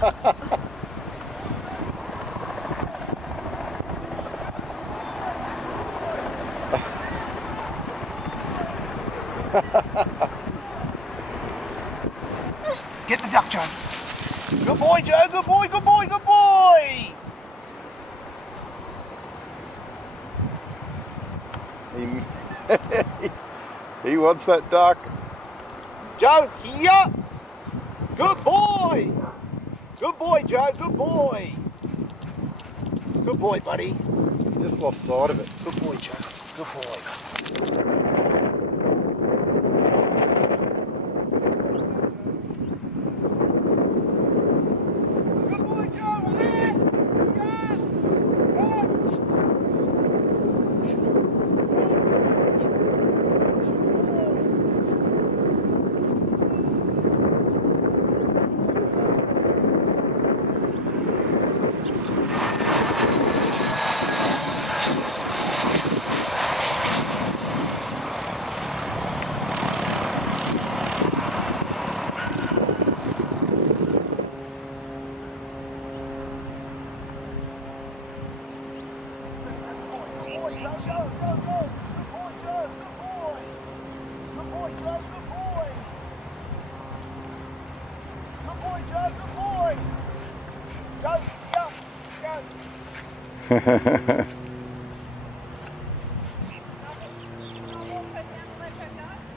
Get the duck, Joe. Good boy, Joe. Good boy, good boy, good boy. He wants that duck. Joe, here. Good boy. Good boy, Joe. Good boy. Good boy, buddy. Just lost sight of it. Good boy, Joe. Good boy. Good boy, Joe. There.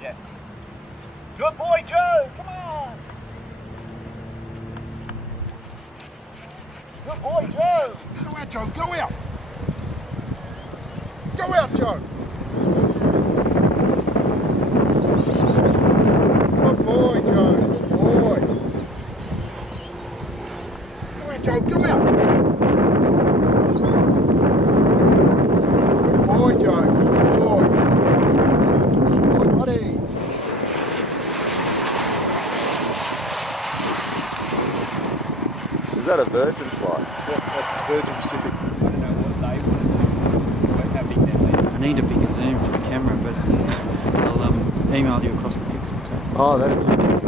Yeah. Good boy, Joe. Come on. Good boy, Joe. Go out, Joe. Go out. Go out, Joe. Good boy, Joe. Good boy. Go out, Joe. Go out. Good boy, Joe. Good boy. Good boy, buddy. Is that a virgin fly? Yeah, that's Virgin Pacific. I don't know what they want to do. How big they're I need a bigger zoom for the camera, but I'll email you across the pics. Oh, that.